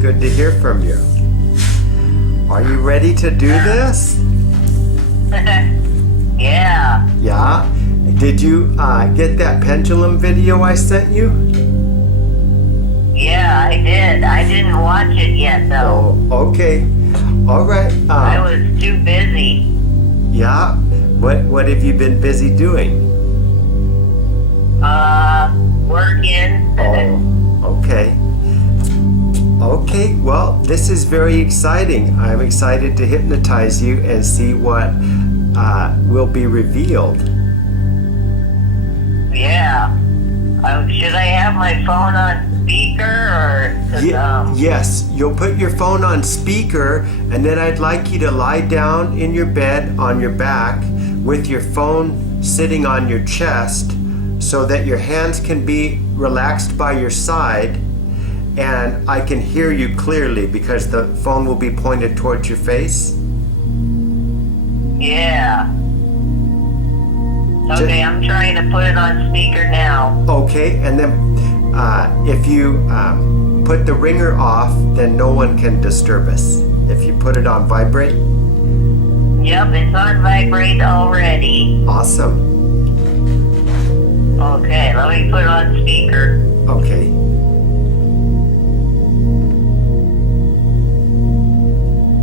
good to hear from you. Are you ready to do this? Yeah. Yeah? Did you get that pendulum video I sent you? Yeah, I did. I didn't watch it yet, though. Oh, okay. All right. I was too busy. Yeah? What have you been busy doing? Working. Oh, okay. Okay, well, this is very exciting. I'm excited to hypnotize you and see what will be revealed. Yeah. Should I have my phone on speaker or? Yes, you'll put your phone on speaker, and then I'd like you to lie down in your bed on your back with your phone sitting on your chest so that your hands can be relaxed by your side and I can hear you clearly because the phone will be pointed towards your face. Yeah. Okay, I'm trying to put it on speaker now. Okay, and then if you put the ringer off, then no one can disturb us. If you put it on vibrate. Yep, it's on vibrate already. Awesome. Okay, let me put it on speaker. Okay.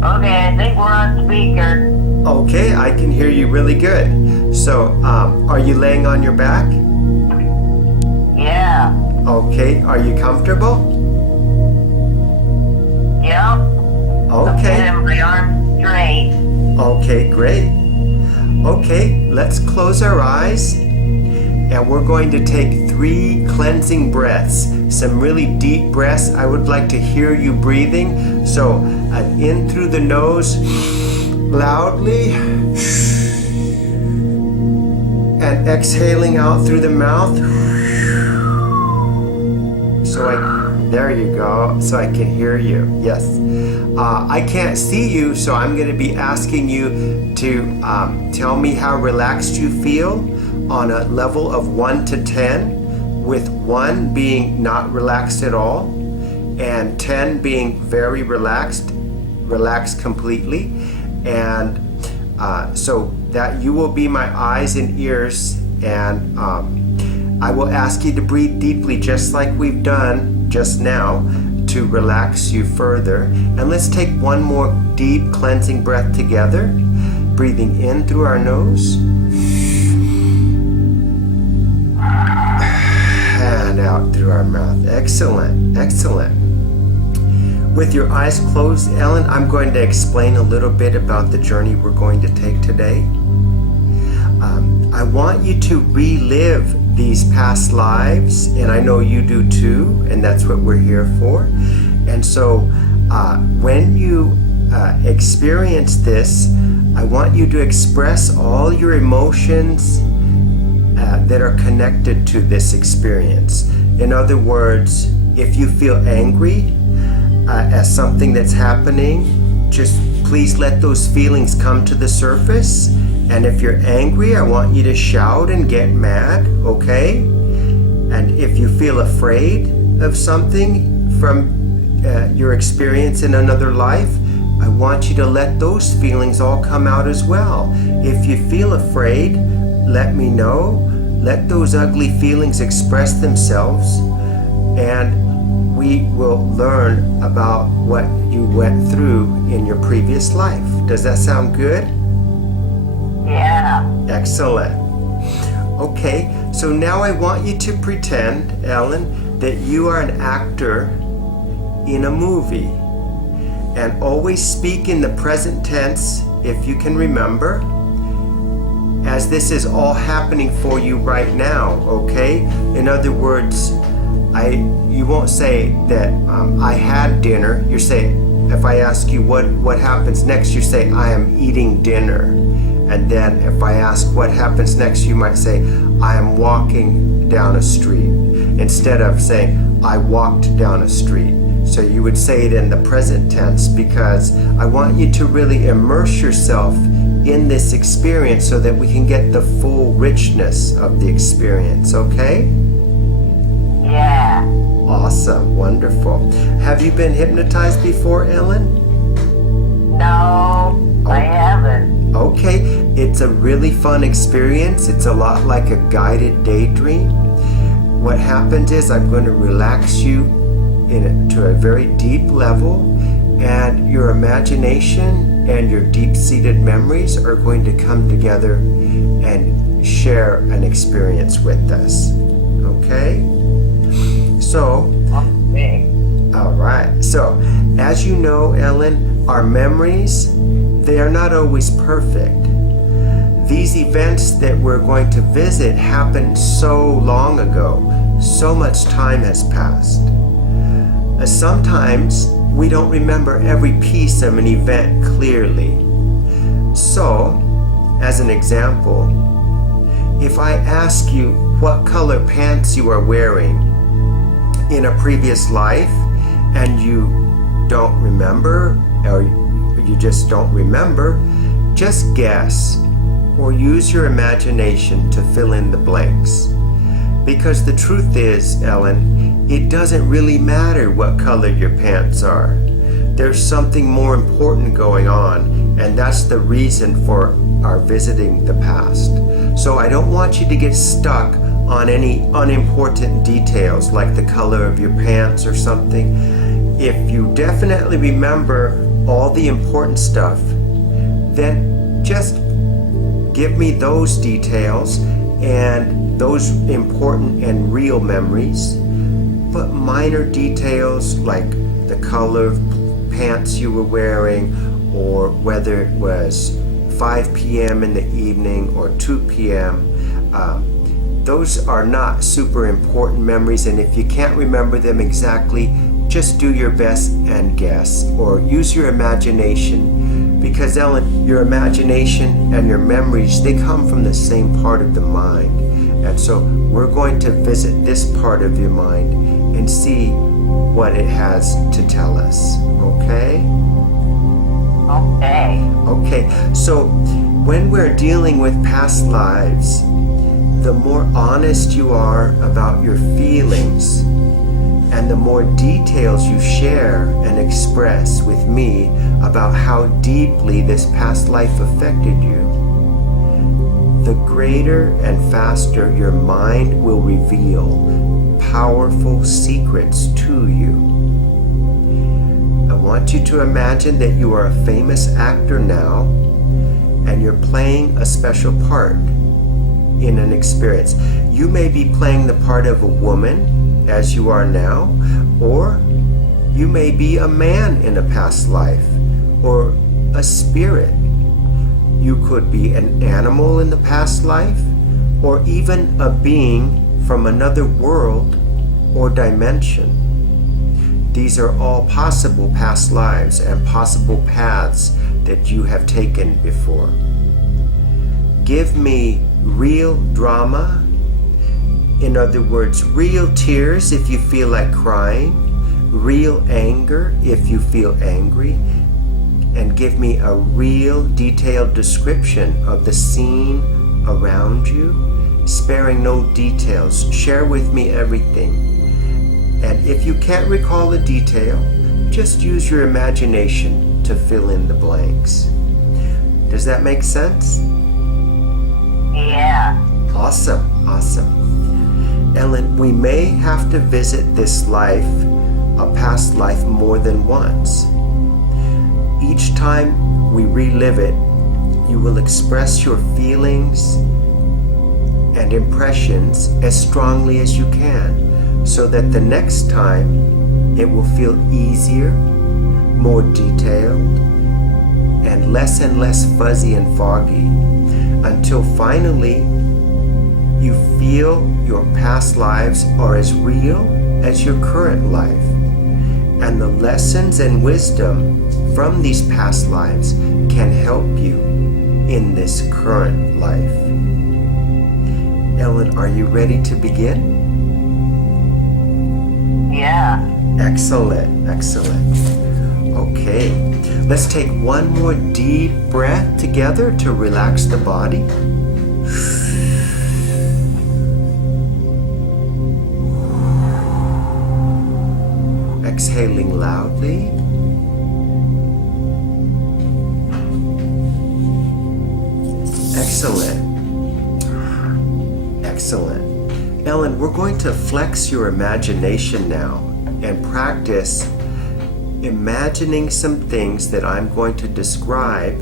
Okay, I think we're on speaker. Okay, I can hear you really good. So, are you laying on your back? Yeah. Okay, are you comfortable? Yep. Okay. I'm my arms straight. Okay, great. Okay, let's close our eyes and we're going to take 3 cleansing breaths, some really deep breaths. I would like to hear you breathing. So, in through the nose, loudly, and exhaling out through the mouth. There you go, so I can hear you. Yes. I can't see you, so I'm going to be asking you to tell me how relaxed you feel on a level of 1 to 10, with 1 being not relaxed at all, and 10 being very relaxed completely. And so that you will be my eyes and ears, and I will ask you to breathe deeply just like we've done just now to relax you further. And let's take one more deep cleansing breath together, breathing in through our nose and out through our mouth. Excellent, excellent. With your eyes closed, Ellen, I'm going to explain a little bit about the journey we're going to take today. I want you to relive these past lives, and I know you do too, and that's what we're here for. And so when you experience this, I want you to express all your emotions that are connected to this experience. In other words, if you feel angry at something that's happening, just please let those feelings come to the surface. And if you're angry, I want you to shout and get mad, okay? And if you feel afraid of something from your experience in another life, I want you to let those feelings all come out as well. If you feel afraid, let me know. Let those ugly feelings express themselves, and we will learn about what you went through in your previous life. Does that sound good? Yeah. Excellent. Okay, so now I want you to pretend, Ellen, that you are an actor in a movie, and always speak in the present tense if you can remember, as this is all happening for you right now, okay? In other words, you won't say that I had dinner. You say, if I ask you what happens next, you say, I am eating dinner. And then if I ask what happens next, you might say, I am walking down a street, instead of saying, I walked down a street. So you would say it in the present tense, because I want you to really immerse yourself in this experience so that we can get the full richness of the experience, okay? Yeah. Awesome, wonderful. Have you been hypnotized before, Ellen? No, I haven't. Okay, it's a really fun experience. It's a lot like a guided daydream. What happens is I'm going to relax you to a very deep level, and your imagination and your deep-seated memories are going to come together and share an experience with us. Okay? So, Okay. all right. So, as you know, Ellen, our memories, they are not always perfect. These events that we're going to visit happened so long ago. So much time has passed. Sometimes we don't remember every piece of an event clearly. So, as an example, if I ask you what color pants you are wearing in a previous life and you don't remember, or you just don't remember, just guess or use your imagination to fill in the blanks. Because the truth is, Ellen, it doesn't really matter what color your pants are. There's something more important going on, and that's the reason for our visiting the past. So I don't want you to get stuck on any unimportant details like the color of your pants or something. If you definitely remember all the important stuff, then just give me those details and those important and real memories. But minor details like the color of pants you were wearing, or whether it was 5 p.m. in the evening or 2 p.m., those are not super important memories, and if you can't remember them exactly, just do your best and guess, or use your imagination, because Ellen, your imagination and your memories, they come from the same part of the mind. And so we're going to visit this part of your mind and see what it has to tell us. Okay? Okay. Okay, so when we're dealing with past lives, the more honest you are about your feelings and the more details you share and express with me about how deeply this past life affected you, the greater and faster your mind will reveal powerful secrets to you. I want you to imagine that you are a famous actor now, and you're playing a special part in an experience. You may be playing the part of a woman, as you are now, or you may be a man in a past life, or a spirit. You could be an animal in the past life, or even a being from another world or dimension. These are all possible past lives and possible paths that you have taken before. Give me real drama, in other words, real tears if you feel like crying, real anger if you feel angry, and give me a real detailed description of the scene around you, sparing no details. Share with me everything. And if you can't recall a detail, just use your imagination to fill in the blanks. Does that make sense? Yeah. Awesome, awesome. Ellen, we may have to visit this life, a past life, more than once. Each time we relive it, you will express your feelings and impressions as strongly as you can, so that the next time it will feel easier, more detailed, and less fuzzy and foggy, until finally you feel your past lives are as real as your current life, and the lessons and wisdom from these past lives can help you in this current life. Ellen, are you ready to begin? Yeah. Excellent, excellent. Okay, let's take one more deep breath together to relax the body. exhaling loudly. Excellent. Excellent. Ellen, we're going to flex your imagination now and practice imagining some things that I'm going to describe,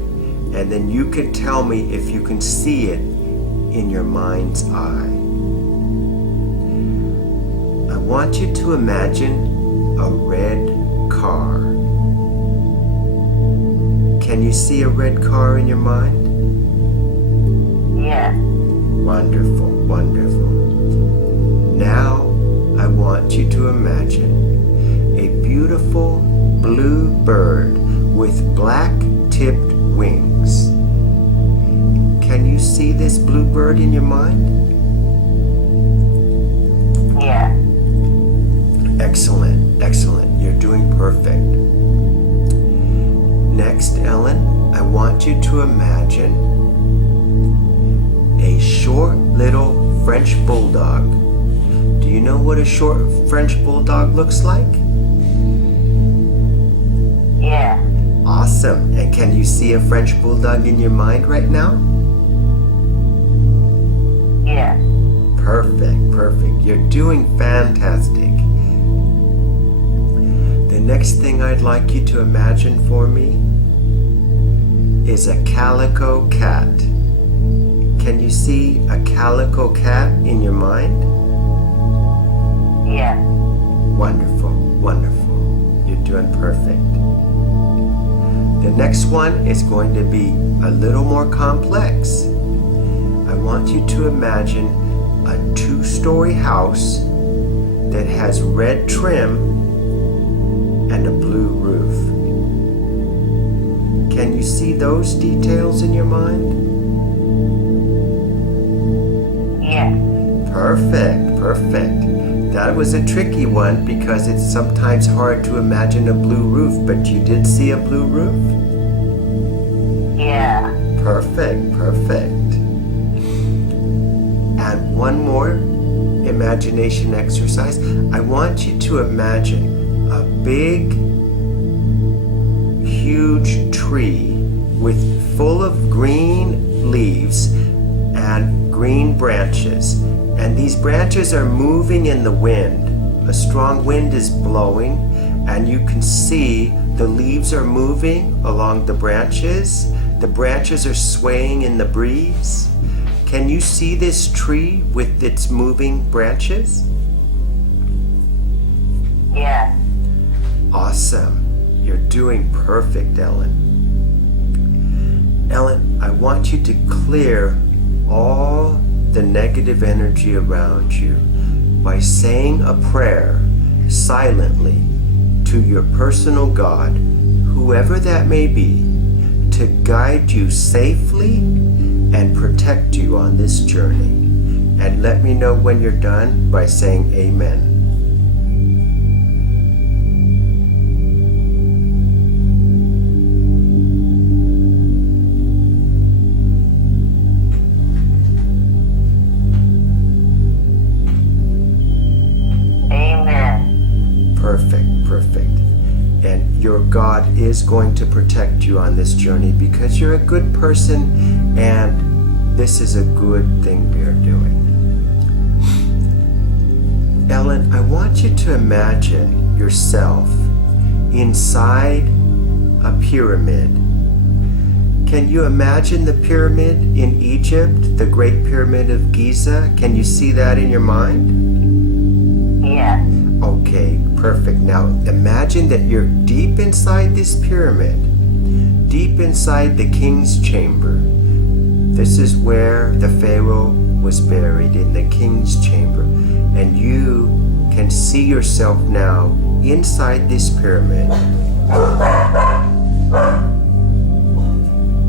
and then you can tell me if you can see it in your mind's eye. I want you to imagine a red car. Can you see a red car in your mind? Yeah. Wonderful, wonderful. Now I want you to imagine a beautiful blue bird with black tipped wings. Can you see this blue bird in your mind? Yeah. Excellent, excellent. You're doing perfect. Next, Ellen, I want you to imagine a short little French bulldog. Do you know what a short French bulldog looks like? Yeah. Awesome. And can you see a French bulldog in your mind right now? Yeah. Perfect, perfect. You're doing fantastic. The next thing I'd like you to imagine for me is a calico cat. Can you see a calico cat in your mind? Yeah. Wonderful, wonderful. You're doing perfect. The next one is going to be a little more complex. I want you to imagine a 2-story house that has red trim and a blue roof. Can you see those details in your mind? Yeah. Perfect, perfect. That was a tricky one because it's sometimes hard to imagine a blue roof, but you did see a blue roof? Yeah. Perfect, perfect. And one more imagination exercise. I want you to imagine a big, huge tree with full of green leaves and green branches. And these branches are moving in the wind. A strong wind is blowing, and you can see the leaves are moving along the branches. The branches are swaying in the breeze. Can you see this tree with its moving branches? Yeah. Awesome. You're doing perfect, Ellen. Ellen, I want you to clear all the negative energy around you by saying a prayer silently to your personal God, whoever that may be, to guide you safely and protect you on this journey. And let me know when you're done by saying amen. Perfect, perfect. And your God is going to protect you on this journey because you're a good person and this is a good thing we are doing. Ellen, I want you to imagine yourself inside a pyramid. Can you imagine the pyramid in Egypt, the Great Pyramid of Giza? Can you see that in your mind? Yeah. Okay, perfect. Now imagine that you're deep inside this pyramid, deep inside the king's chamber. This is where the Pharaoh was buried, in the king's chamber. And you can see yourself now inside this pyramid.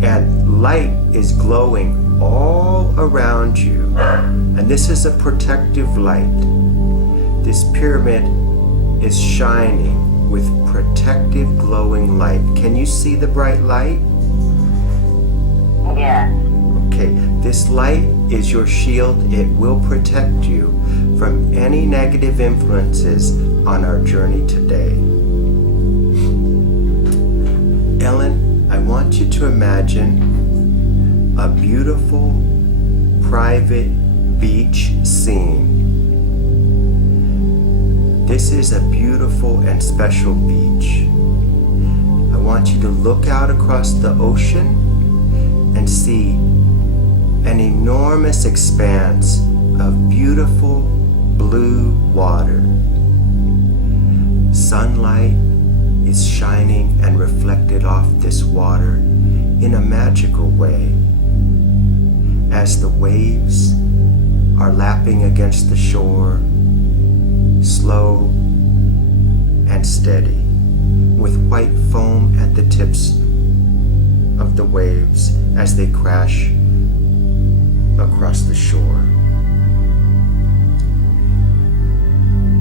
And light is glowing all around you. And this is a protective light. This pyramid is shining with protective glowing light. Can you see the bright light? Yeah. Okay, this light is your shield. It will protect you from any negative influences on our journey today. Ellen, I want you to imagine a beautiful private beach scene. This is a beautiful and special beach. I want you to look out across the ocean and see an enormous expanse of beautiful blue water. Sunlight is shining and reflected off this water in a magical way as the waves are lapping against the shore, slow and steady, with white foam at the tips of the waves as they crash across the shore.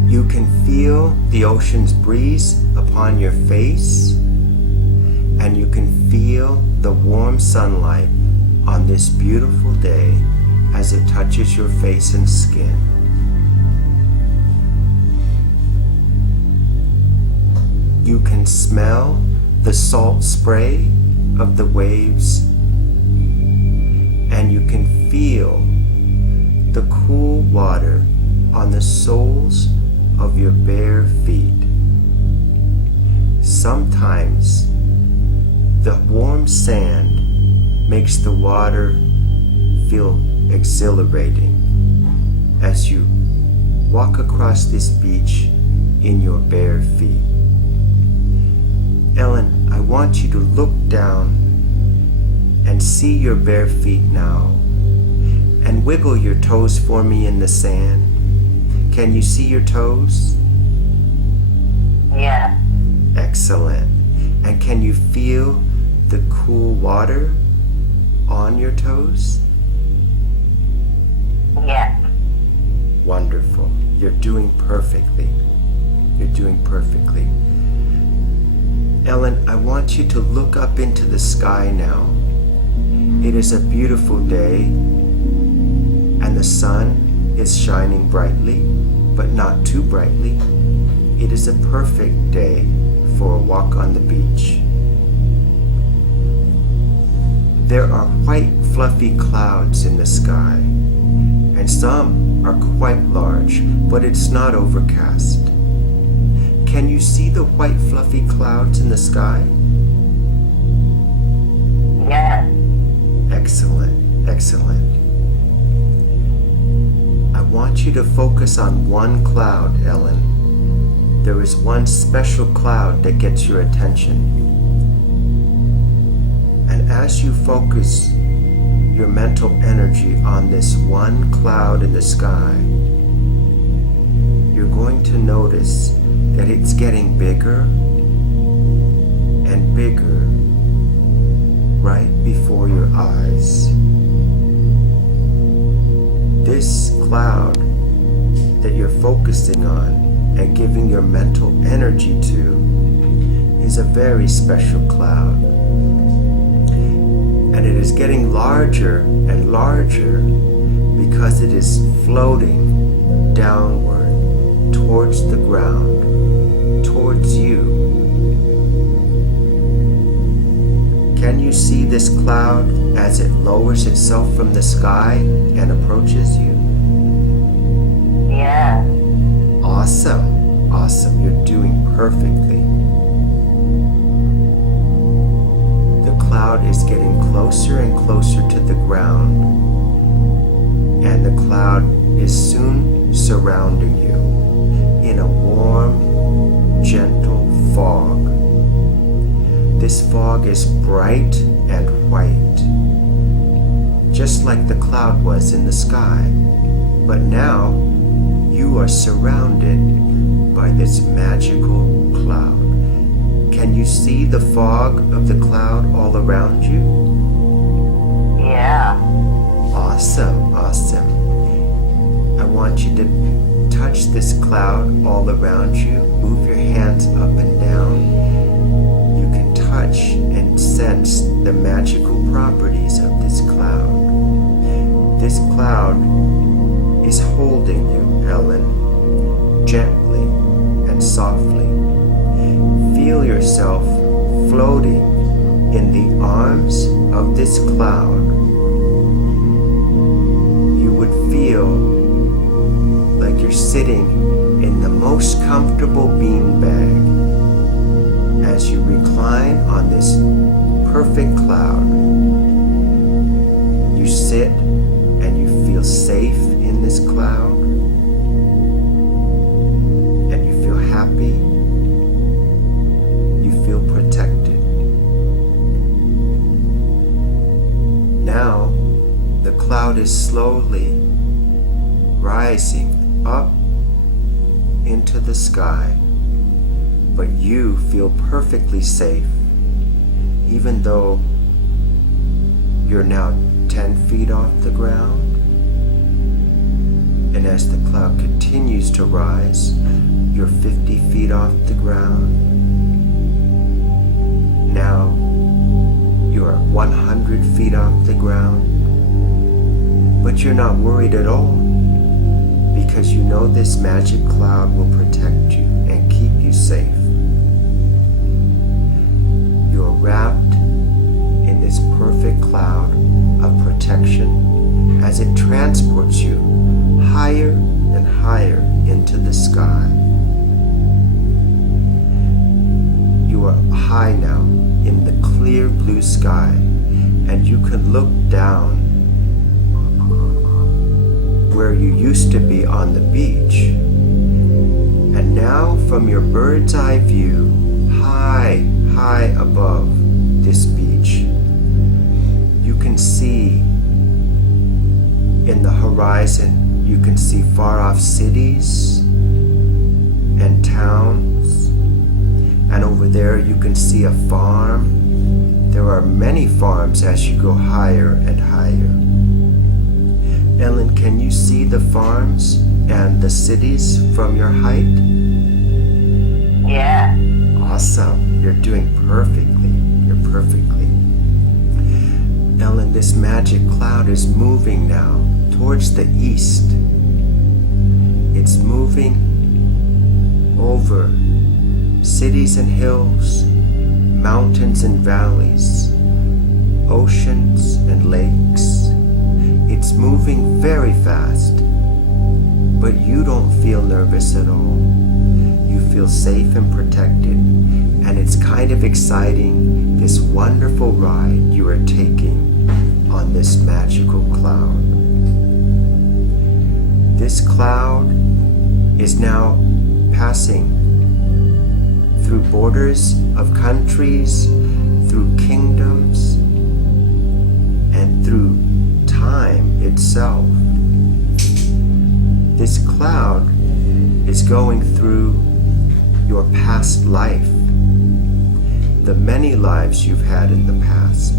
You can feel the ocean's breeze upon your face, and you can feel the warm sunlight on this beautiful day as it touches your face and skin. You can smell the salt spray of the waves, and you can feel the cool water on the soles of your bare feet. Sometimes the warm sand makes the water feel exhilarating as you walk across this beach in your bare feet. Ellen, I want you to look down and see your bare feet now, and wiggle your toes for me in the sand. Can you see your toes? Yeah. Excellent. And can you feel the cool water on your toes? Yeah. Wonderful. You're doing perfectly. You're doing perfectly. Ellen, I want you to look up into the sky now. It is a beautiful day, and the sun is shining brightly, but not too brightly. It is a perfect day for a walk on the beach. There are white fluffy clouds in the sky, and some are quite large, but it's not overcast. Can you see the white fluffy clouds in the sky? Yeah. Excellent, excellent. I want you to focus on one cloud, Ellen. There is one special cloud that gets your attention. And as you focus your mental energy on this one cloud in the sky, you're going to notice that it's getting bigger and bigger right before your eyes. This cloud that you're focusing on and giving your mental energy to is a very special cloud. And it is getting larger and larger because it is floating downward towards the ground, towards you. Can you see this cloud as it lowers itself from the sky and approaches you? Yeah. Awesome, awesome. You're doing perfectly. The cloud is getting closer and closer to the ground, and the cloud is soon surrounding you in a warm, gentle fog. This fog is bright and white, just like the cloud was in the sky. But now you are surrounded by this magical cloud. Can you see the fog of the cloud all around you? Yeah. Awesome, awesome. I want you to touch this cloud all around you. Move your hands up and down. You can touch and sense the magical properties of this cloud. This cloud is holding you, Ellen, gently and softly. Feel yourself floating this cloud, you would feel like you're sitting in the most comfortable beanbag as you recline on this perfect cloud. You sit and you feel safe in this cloud, and you feel happy, you feel protected. Now the cloud is slowly rising up into the sky, but you feel perfectly safe, even though you're now 10 feet off the ground. And as the cloud continues to rise, you're 50 feet off the ground. Now you're 100 feet off the ground, but you're not worried at all, because you know this magic cloud will protect you and keep you safe. You're wrapped in this perfect cloud of protection as it transports you higher and higher into the sky. You are high now in the clear blue sky, and you can look down where you used to be on the beach. And now from your bird's eye view, high above this beach, you can see in the horizon, you can see far off cities and towns, and over there you can see a farm. There are many farms as you go higher and higher. Ellen, can you see the farms and the cities from your height? Yeah. Awesome. You're doing perfectly. You're perfectly. Ellen, this magic cloud is moving now towards the east. It's moving over cities and hills, mountains and valleys, oceans and lakes. It's moving very fast, but you don't feel nervous at all. You feel safe and protected, and it's kind of exciting, this wonderful ride you are taking on this magical cloud. This cloud is now passing through borders of countries, through kingdoms, and through time itself. This cloud is going through your past life, the many lives you've had in the past.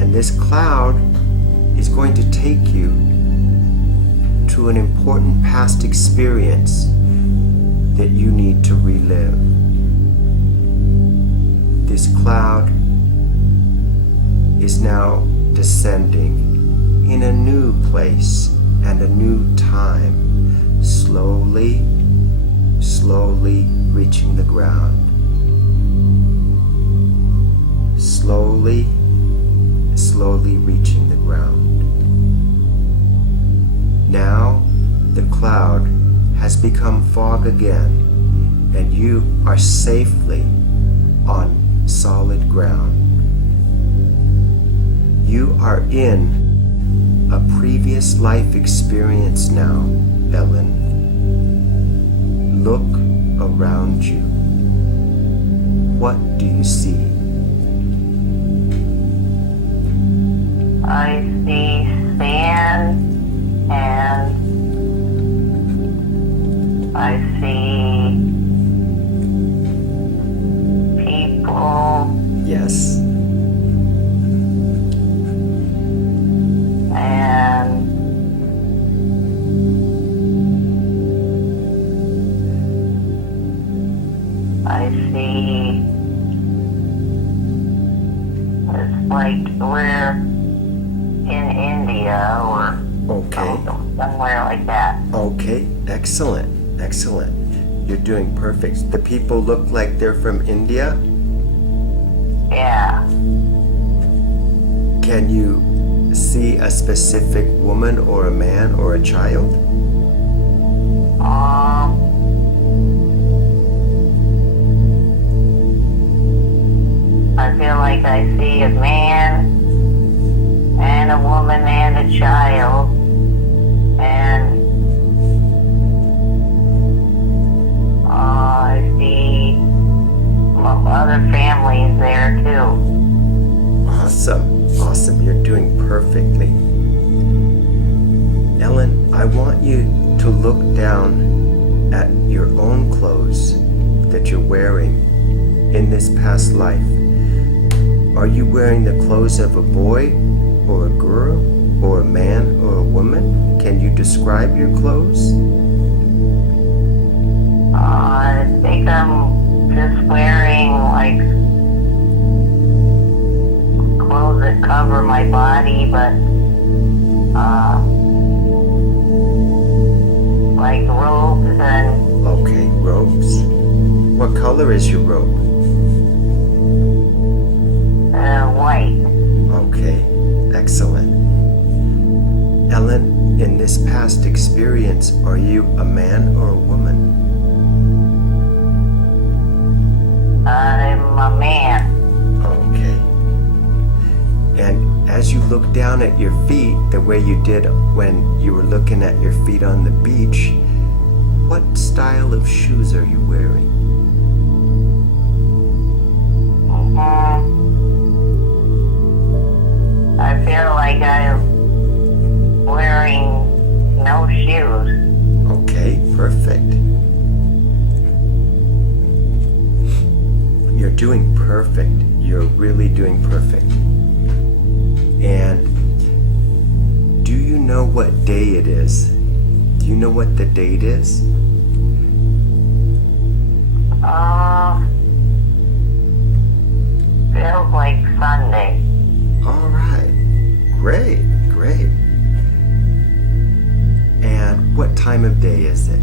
And this cloud is going to take you to an important past experience that you need to relive. This cloud is now descending in a new place and a new time, slowly reaching the ground. Slowly reaching the ground. Now the cloud has become fog again, and you are safely on solid ground. You are in a previous life experience now, Ellen. Look around you. What do you see? I see sand, and I see people. Yes. And I see it's like we're in India or Okay. somewhere like that. Okay. Excellent. You're doing perfect. The people look like they're from India? Yeah. Can you see a specific woman or a man or a child? I feel like I see a man and a woman and a child, and I see other families there too. Awesome. Awesome. You're doing perfectly. Ellen, I want you to look down at your own clothes that you're wearing in this past life. Are you wearing the clothes of a boy or a girl or a man or a woman? Can you describe your clothes? I think I'm just wearing like clothes that cover my body, but like robes and Okay, robes. What color is your robe? white. Okay, excellent. Ellen, in this past experience, are you a man or a woman? I'm a man. Okay. And as you look down at your feet, the way you did when you were looking at your feet on the beach, what style of shoes are you wearing? I feel like I'm wearing no shoes. Okay, perfect. You're doing perfect. You're really doing perfect. And do you know what day it is? Do you know what the date is? Feels like Sunday. All right. Great, great. And what time of day is it?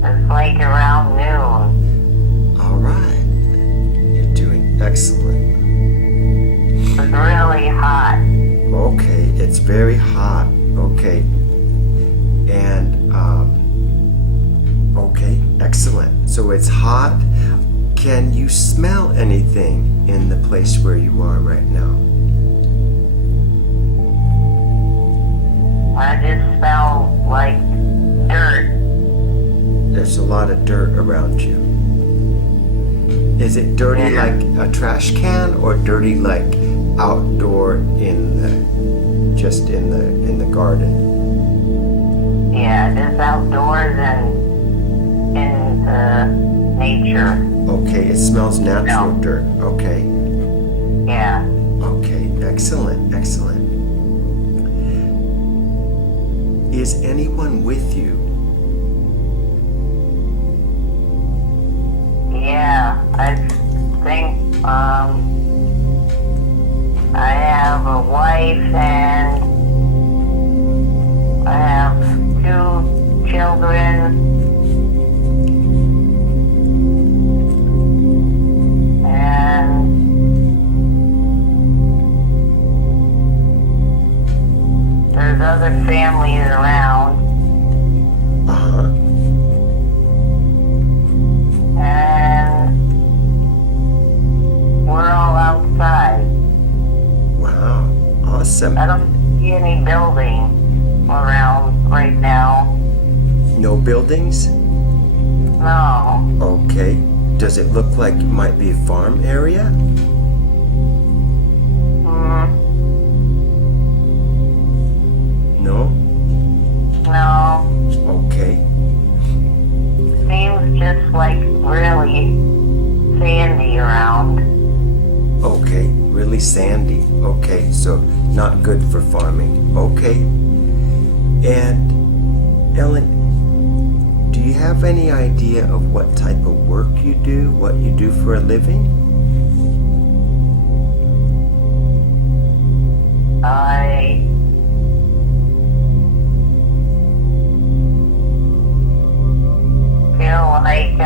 It's like around noon. All right. You're doing excellent. It's really hot. Okay, it's very hot. Okay. And, okay, excellent. So it's hot. Can you smell anything in the place where you are right now? I just smell like dirt. There's a lot of dirt around you. Is it dirty Yeah. like a trash can or dirty like outdoor in the garden? Yeah, just outdoors and in nature. Okay, it smells natural No. dirt. Okay. Yeah. Okay, excellent, excellent. Is anyone with you? Yeah, I think I have a wife and I have 2 children and there's other families around. Uh-huh. And we're all outside. Wow, awesome. I don't see any building around right now. No buildings? No. Okay. Does it look like it might be a farm area? No? No. Okay. Seems just like really sandy around. Okay, really sandy. Okay, so not good for farming. Okay. And Ellen, do you have any idea of what type of work you do, what you do for a living? I feel I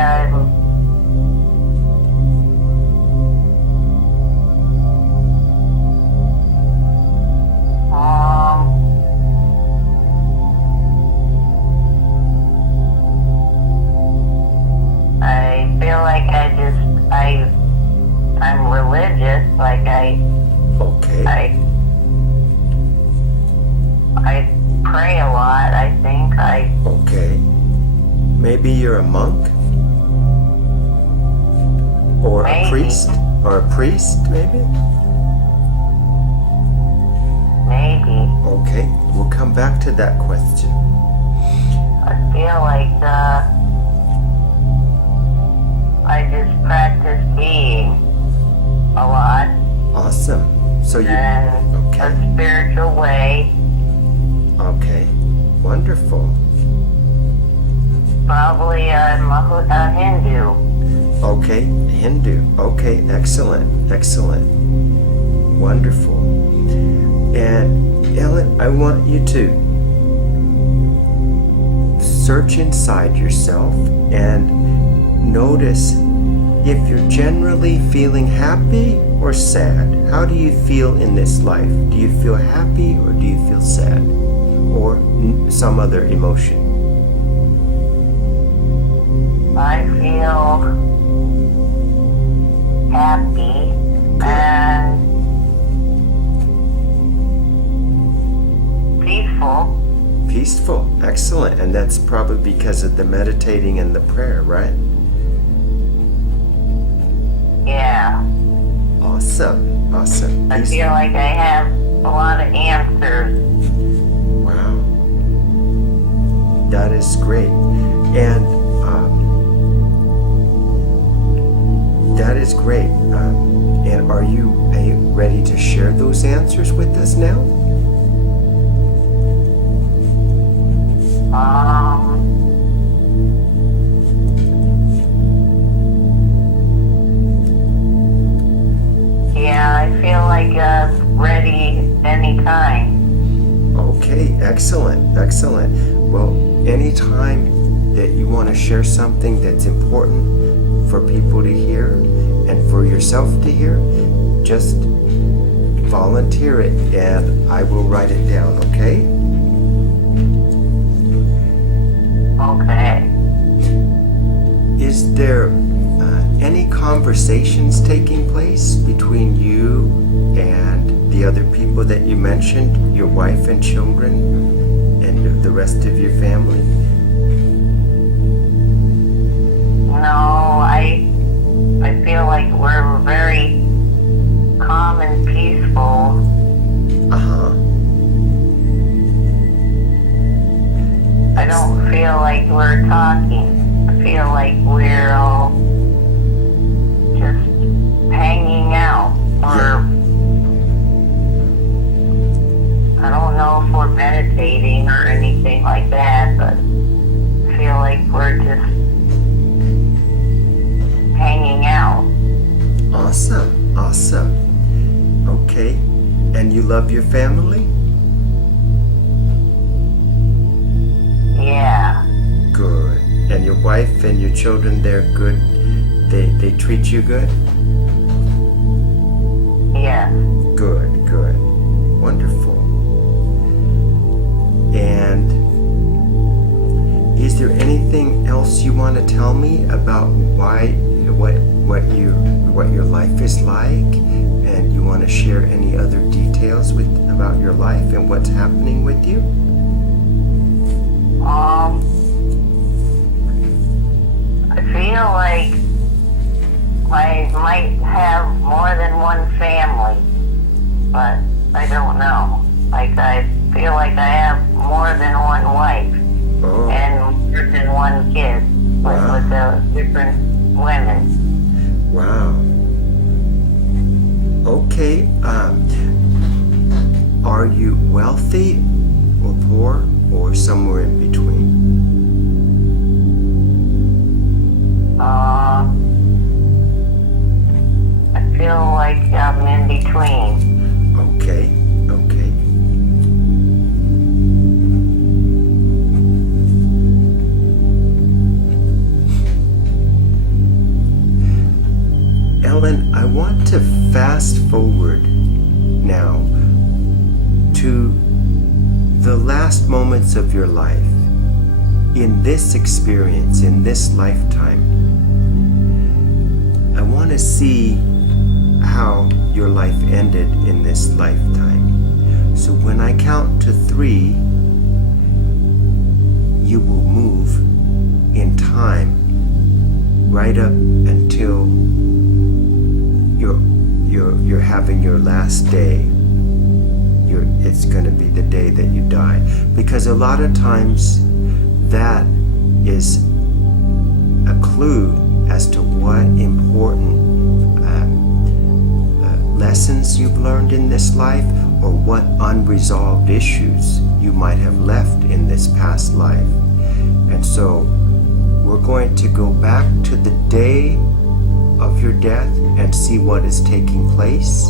feel like I'm religious, like Okay. I pray a lot, I think. Okay. Maybe you're a monk? Or a Maybe. priest? Or a priest, maybe? Maybe. Okay, we'll come back to that question. I feel like I just practice being a lot. Awesome. So you... In Okay. a spiritual way. Okay. Wonderful. Probably I'm a Hindu. Okay, Hindu. Okay, excellent, excellent. Wonderful. And Ellen, I want you to search inside yourself and notice if you're generally feeling happy or sad. How do you feel in this life? Do you feel happy or do you feel sad? Or some other emotion? I feel happy and peaceful. Peaceful. Excellent. And that's probably because of the meditating and the prayer, right? Yeah. Awesome. Awesome. I feel like I have a lot of answers. Wow. That is great. And that is great. And are you ready to share those answers with us now? Yeah, I feel like ready anytime. Okay, excellent, excellent. Well, anytime that you want to share something that's important for people to hear and for yourself to hear, just volunteer it and I will write it down, okay? Okay. Is there any conversations taking place between you and the other people that you mentioned, your wife and children, and the rest of your family? No, I feel like we're very calm and peaceful. Uh-huh. I don't feel like we're talking. I feel like we're all just hanging out. Or I don't know if we're meditating or anything like that, but I feel like we're just hanging out. Awesome, awesome. Okay, and you love your family? Yeah. Good. And your wife and your children, they're good? They treat you good? Yeah. Good, good. Wonderful. And is there anything else you want to tell me about what your life is like? And you want to share any other details about your life and what's happening with you? I feel like I might have more than one family, but I don't know. Like, I feel like I have more than one wife and more than one kid with the different women. Wow. Okay. Are you wealthy or poor or somewhere in between? I feel like I'm in between. Okay, okay. fast forward now to the last moments of your life in this experience, in this lifetime. I want to see how your life ended in this lifetime. So when I count to 3, you will move in time right up until you're having your last day. It's going to be the day that you die, because a lot of times that is a clue as to what important lessons you've learned in this life, or what unresolved issues you might have left in this past life. And so we're going to go back to the day of your death and see what is taking place,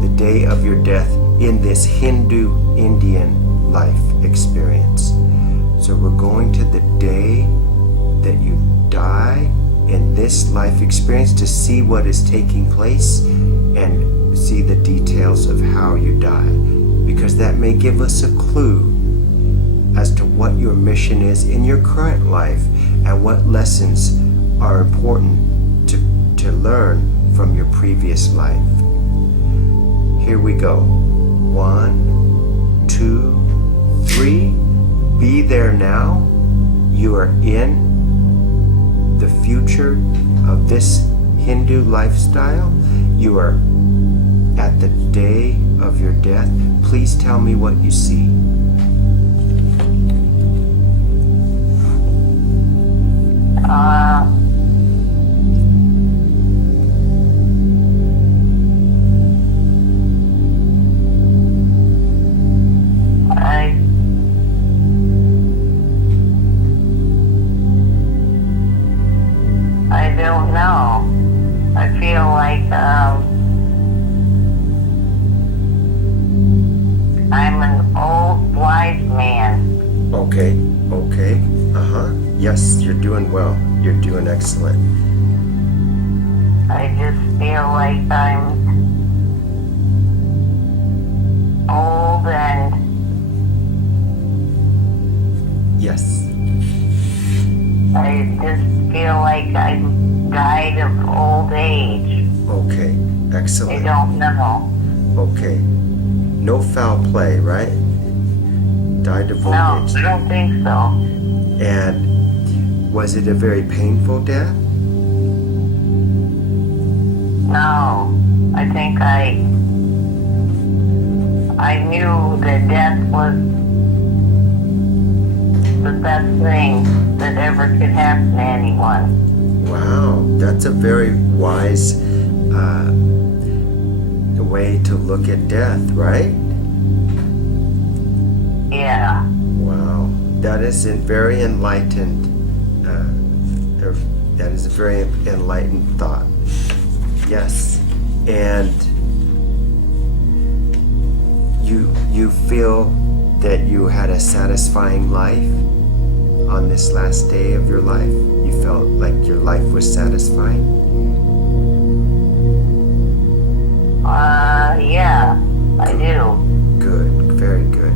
the day of your death in this Hindu Indian life experience. So we're going to the day that you die in this life experience to see what is taking place and see the details of how you die, because that may give us a clue as to what your mission is in your current life and what lessons are important to learn from your previous life. Here we go. 1, 2, 3. Be there now. You are in the future of this Hindu lifestyle. You are at the day of your death. Please tell me what you see. I don't know. I feel like I'm an old wise man. Okay. Yes, you're doing well. You're doing excellent. I just feel like I'm old and Yes. I just feel like I died of old age. Okay, I excellent. don't know. Okay. No foul play, right? Died of old No, age. I don't think so. And was it a very painful death? No, I think I knew that death was the best thing that ever could happen to anyone. Wow, that's a very wise way to look at death, right? Yeah. Wow, that is a very enlightened. That is a very enlightened thought. Yes, and you feel that you had a satisfying life on this last day of your life. You felt like your life was satisfying. Yeah, I do. Good, very good.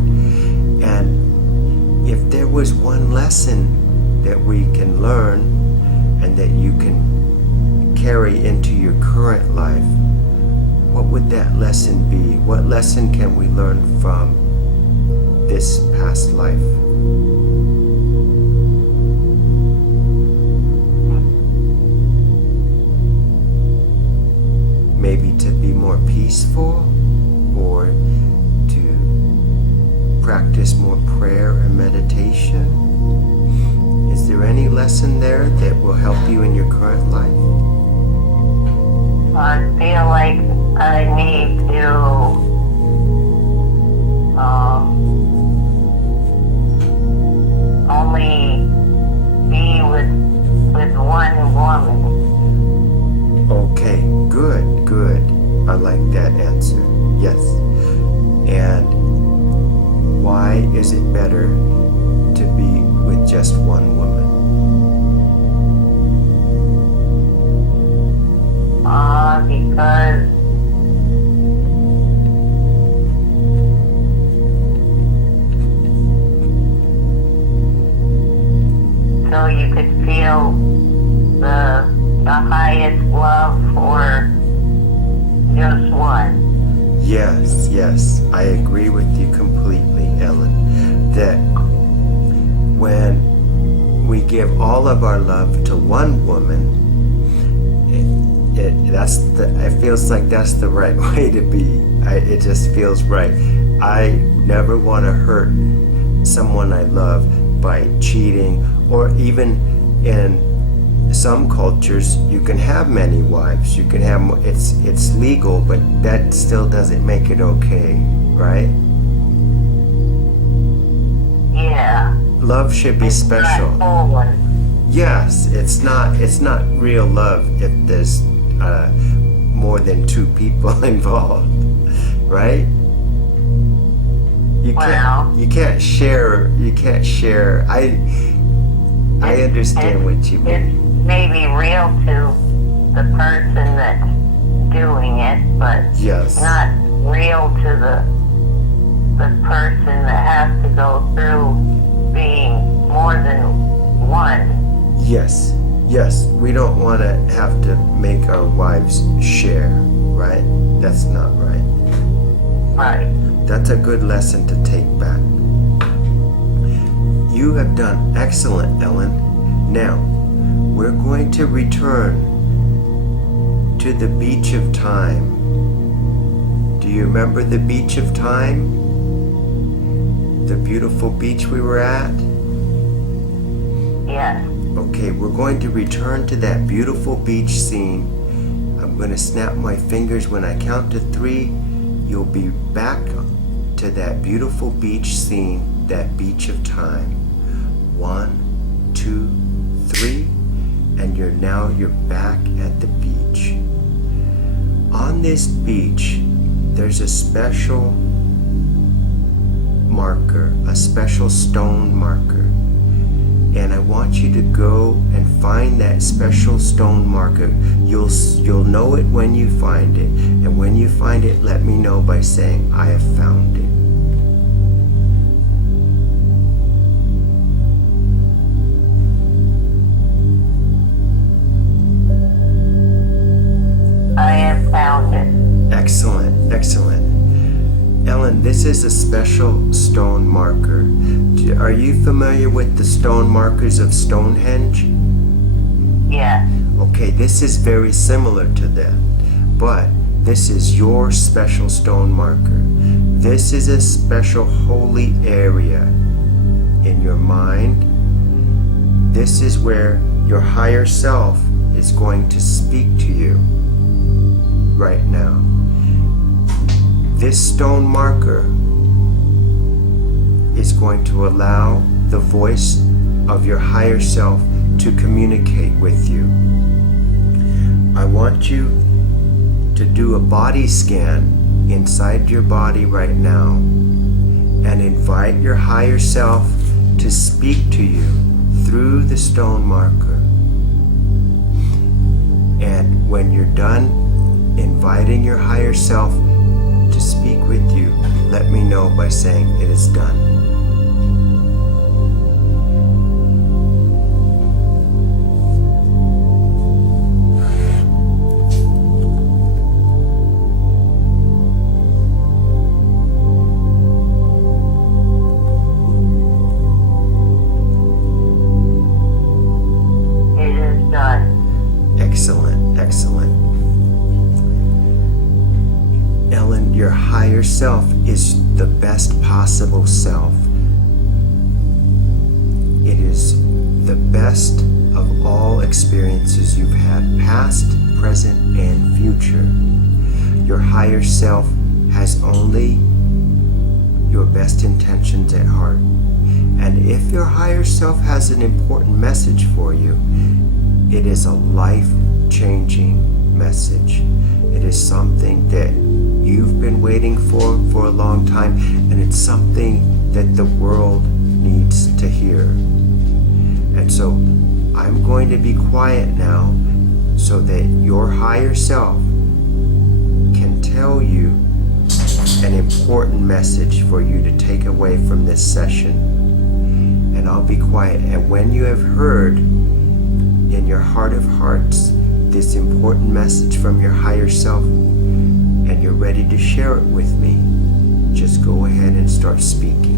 And if there was one lesson that we can learn and that you can carry into your current life, what would that lesson be? What lesson can we learn from this past life? Maybe to be more peaceful, or to practice more prayer and meditation. Is there any lesson there that will help you in your current life? I feel like I need to only be with one woman. Okay, good. I like that answer. Yes. And why is it better to be with just one woman? Because all of our love to one woman, it feels like that's the right way to be. It just feels right. I never want to hurt someone I love by cheating, or even in some cultures you can have many wives. You can have, it's legal, but that still doesn't make it okay, right? Yeah. Love should be special. Not full. Yes, it's not real love if there's more than two people involved, right? You can't share. I understand what you mean. It may be real to the person that's doing it, but Yes. not real to the person that has to go through being more than one. Yes. We don't want to have to make our wives share, right? That's not right. Right. That's a good lesson to take back. You have done excellent, Ellen. Now, we're going to return to the beach of time. Do you remember the beach of time? The beautiful beach we were at? Yes. Okay, we're going to return to that beautiful beach scene. I'm going to snap my fingers. When I count to 3, you'll be back to that beautiful beach scene, that beach of time. 1, 2, 3, and you're back at the beach. On this beach, there's a special marker, a special stone marker. And I want you to go and find that special stone marker. You'll know it when you find it. And when you find it, let me know by saying, I have found it. I have found it. Excellent. Ellen, this is a special stone marker. Are you familiar with the stone markers of Stonehenge? Yes. Okay, this is very similar to that, but this is your special stone marker. This is a special holy area in your mind. This is where your higher self is going to speak to you right now. This stone marker is going to allow the voice of your higher self to communicate with you. I want you to do a body scan inside your body right now and invite your higher self to speak to you through the stone marker. And when you're done inviting your higher self to speak with you, let me know by saying it is done. It is done. Excellent. Ellen, your higher self is the best possible self. It is the best of all experiences you've had, past, present, and future. Your higher self has only your best intentions at heart. And if your higher self has an important message for you, it is a life-changing message. It is something that you've been waiting for a long time, and it's something that the world needs to hear. And so I'm going to be quiet now so that your higher self can tell you an important message for you to take away from this session. And I'll be quiet. And when you have heard in your heart of hearts this important message from your higher self, and you're ready to share it with me, just go ahead and start speaking.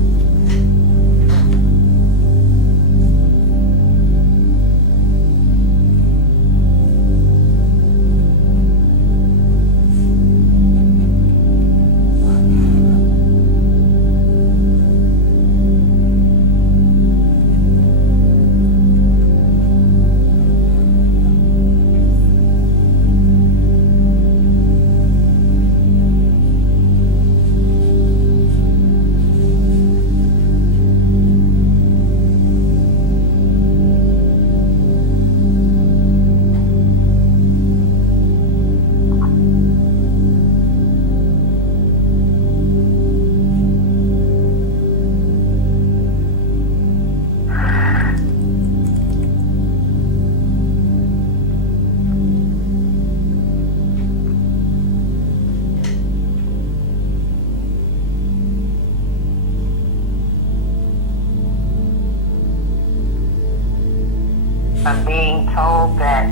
I'm being told that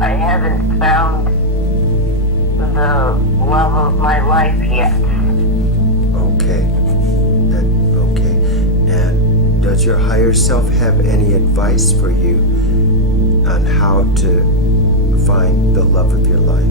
I haven't found the love of my life yet. Okay. Okay. And does your higher self have any advice for you on how to find the love of your life?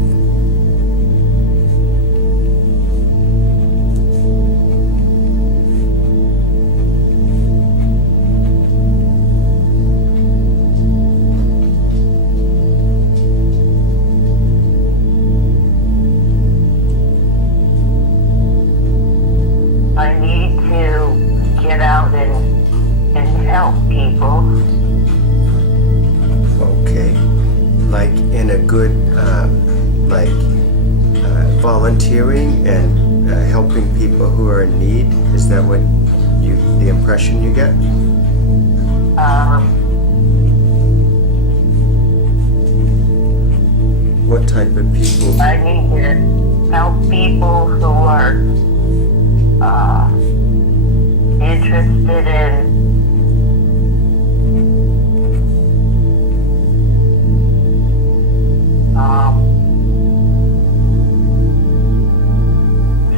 I need to get out and help people. Okay. Like in a good, volunteering and helping people who are in need? Is that what the impression you get? What type of people? I need to help people who are interested in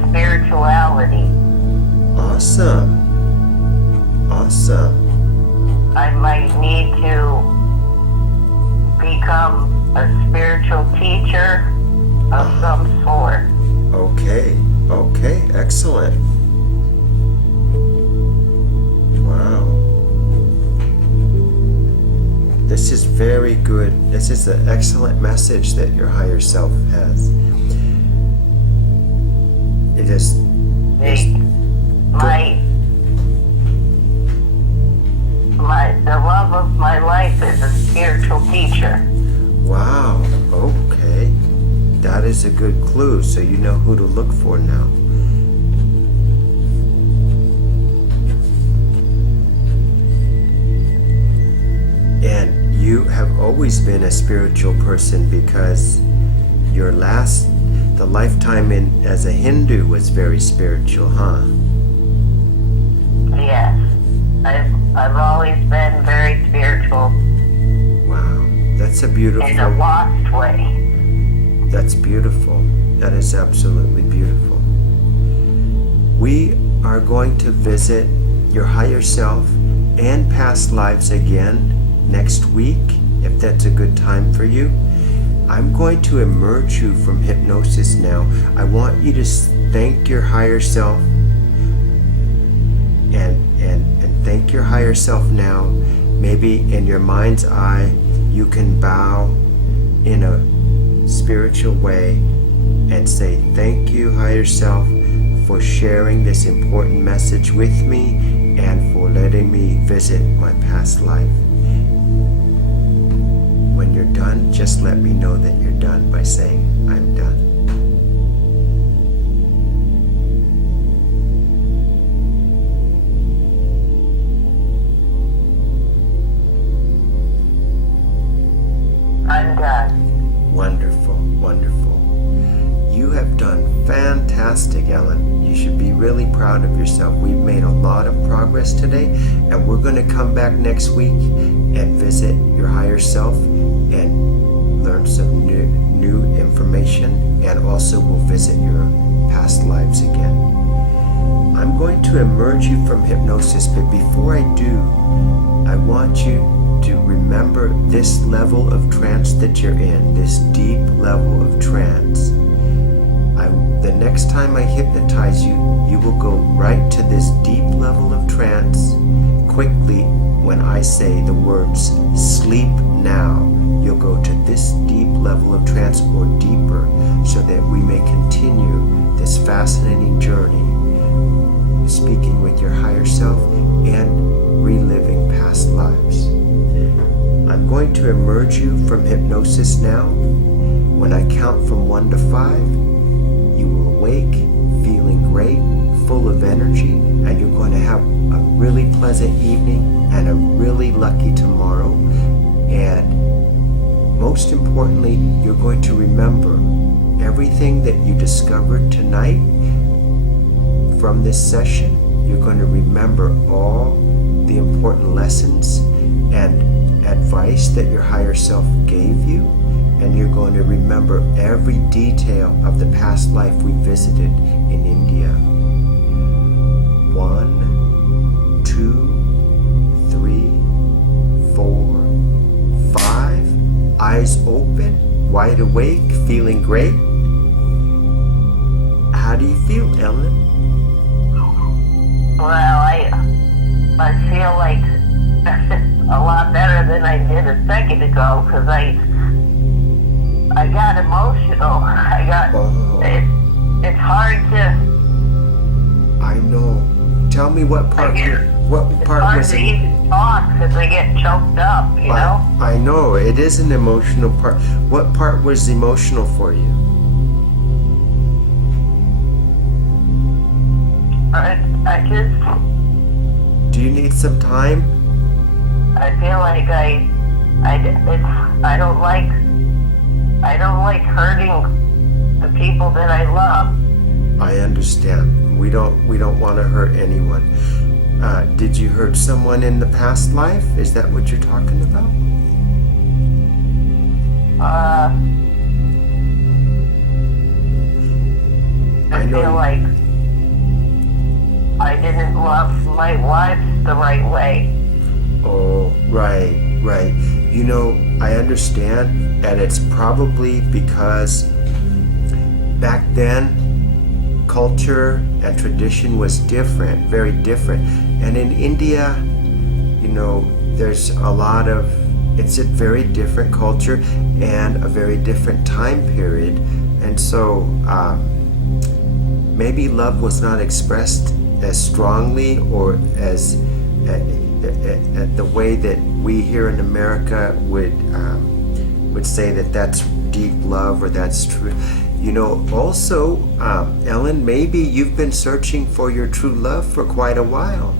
spirituality. Awesome. Awesome. I might need to become a spiritual teacher of some sort. Okay. Okay. Excellent. Wow. This is very good. This is an excellent message that your higher self has. It is. The love of my life is a spiritual teacher. Wow. Okay. That is a good clue, so you know who to look for now. And you have always been a spiritual person because the lifetime as a Hindu was very spiritual, huh? Yes. I've always been very spiritual. Wow. That's a beautiful... In a lost way. That's beautiful. That is absolutely beautiful. We are going to visit your higher self and past lives again next week, if that's a good time for you. I'm going to emerge you from hypnosis now. I want you to thank your higher self and thank your higher self now. Maybe in your mind's eye, you can bow in a spiritual way and say, thank you, higher self, for sharing this important message with me and for letting me visit my past life. When you're done, just let me know that you're done by saying, I'm done. I'm done. Wonderful, wonderful. You have done fantastic, Ellen. You should be really proud of yourself. We've made a lot of progress today, and we're going to come back next week and visit your higher self and learn some new information, and also we'll visit your past lives again. I'm going to emerge you from hypnosis, but before I do, I want you to remember this level of trance that you're in, this deep level of trance. The next time I hypnotize you, you will go right to this deep level of trance quickly. When I say the words sleep now, you'll go to this deep level of trance or deeper, so that we may continue this fascinating journey, speaking with your higher self and reliving past lives. I'm going to emerge you from hypnosis now. When I count from 1 to 5, you will awake feeling great, full of energy, and you're going to have a really pleasant evening and a really lucky tomorrow. And most importantly, you're going to remember everything that you discovered tonight from this session. You're going to remember all the important lessons and advice that your higher self gave you, and you're going to remember every detail of the past life we visited in India. 1, 2, 3, 4, 5. Eyes open, wide awake, feeling great. How do you feel, Ellen? Well, I feel like a lot better than I did a second ago because I got emotional. It's hard to. I know. Tell me what part. What part hard was to it? even talk because I get choked up. You know. I know it is an emotional part. What part was emotional for you? I just. Do you need some time? I feel like I don't like hurting the people that I love. I understand. We don't want to hurt anyone. Did you hurt someone in the past life? Is that what you're talking about? I feel like I didn't love my wife the right way. Oh, right. You know, I understand, and it's probably because back then culture and tradition was different, very different. And in India, you know, there's a lot of, it's a very different culture and a very different time period. And so maybe love was not expressed as strongly or as the way that we here in America would say that that's deep love or that's true. You know, also, Ellen, maybe you've been searching for your true love for quite a while.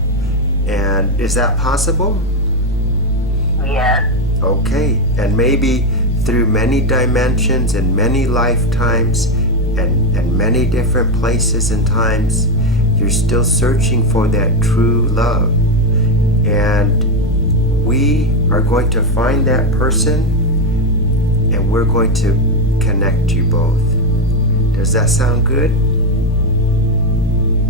And is that possible? Yes. Okay, and maybe through many dimensions and many lifetimes and many different places and times, you're still searching for that true love. And we are going to find that person and we're going to connect you both. Does that sound good?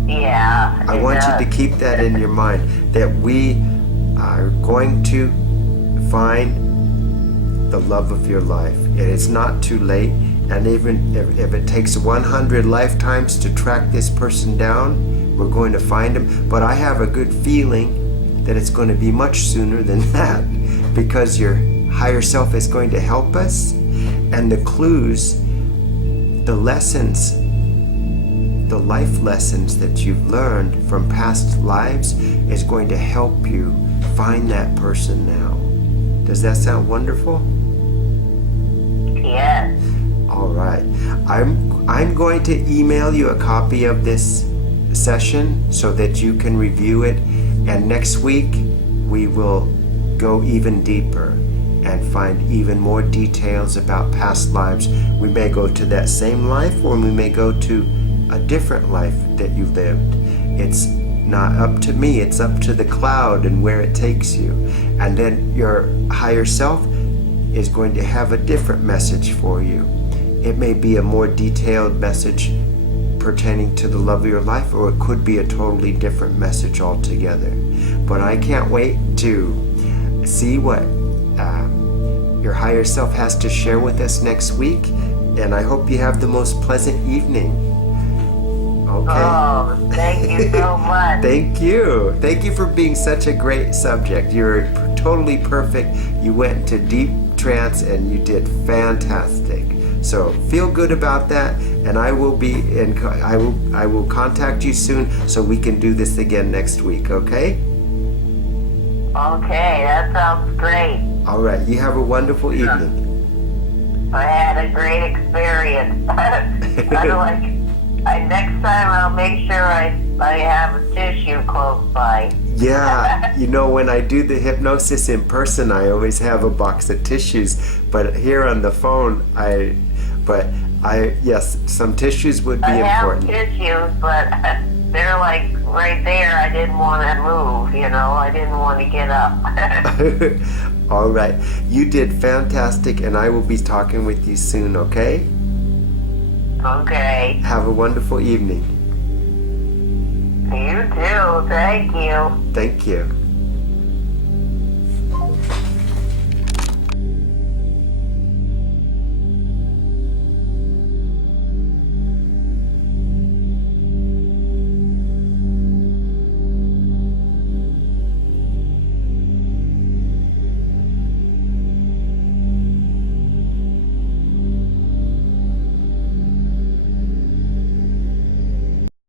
Yeah. I want you to keep that in your mind, that we are going to find the love of your life. And it's not too late. And even if it takes 100 lifetimes to track this person down, we're going to find him. But I have a good feeling that it's going to be much sooner than that, because your higher self is going to help us, and the clues, the lessons, the life lessons that you've learned from past lives is going to help you find that person now. Does that sound wonderful? Yes. All right. I'm going to email you a copy of this session so that you can review it. And next week, we will go even deeper and find even more details about past lives. We may go to that same life, or we may go to a different life that you lived. It's not up to me, it's up to the cloud and where it takes you. And then your higher self is going to have a different message for you. It may be a more detailed message pertaining to the love of your life, or it could be a totally different message altogether. But I can't wait to see what your higher self has to share with us next week, and I hope you have the most pleasant evening. Okay? Oh, thank you so much. Thank you. Thank you for being such a great subject. You're totally perfect. You went into deep trance and you did fantastic. So feel good about that, and I will I will contact you soon so we can do this again next week, okay? Okay, that sounds great. All right, you have a wonderful evening. I had a great experience. Next time I'll make sure I have a tissue close by. Yeah, you know, when I do the hypnosis in person, I always have a box of tissues, but here on the phone, yes, some tissues would be important. I have tissues, but they're like right there. I didn't want to move, you know. I didn't want to get up. All right. You did fantastic, and I will be talking with you soon, okay? Okay. Have a wonderful evening. You too. Thank you. Thank you.